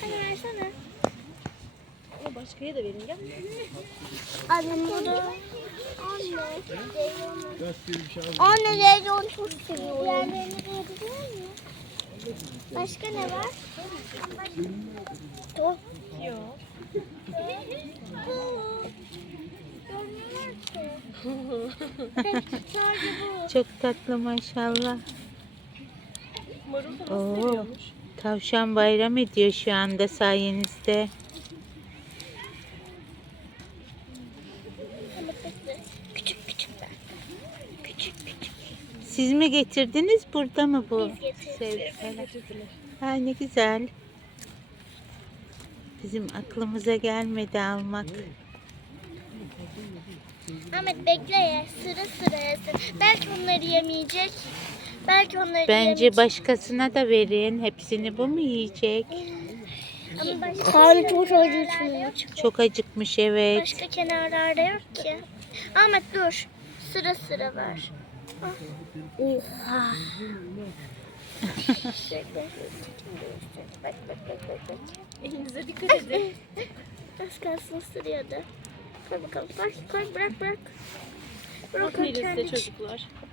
Hadi versene. Başkaya da verin gel. Anne bunu. Anne. Anne onu çok seviyor. Başka, Başka ne var? var? <Görmüyor musun>? çok tatlı maşallah. Oh. Tavşan bayram ediyor şu anda sayenizde. Küçük, küçük, küçük. Siz mi getirdiniz? Burada mı bu? Ha ne evet. evet, güzel. Bizim aklımıza gelmedi almak. Ahmet evet, bekle ya. Sıra sıra yesin. Belki onları yemeyecek. Belki onları Bence da başkasına yapayım. da verin. Hepsini bu mu yiyecek? Evet. Karnı çok sürü acıkmış. Sürü. Çok acıkmış evet. Başka kenarlarda yok ki. Ahmet dur. Sıra sıra ver. Oha. Elinize dikkat edin. Az kalsın sıraya da. bak bak. Bak koy bırak bırak. Bırak neresi çocuklar.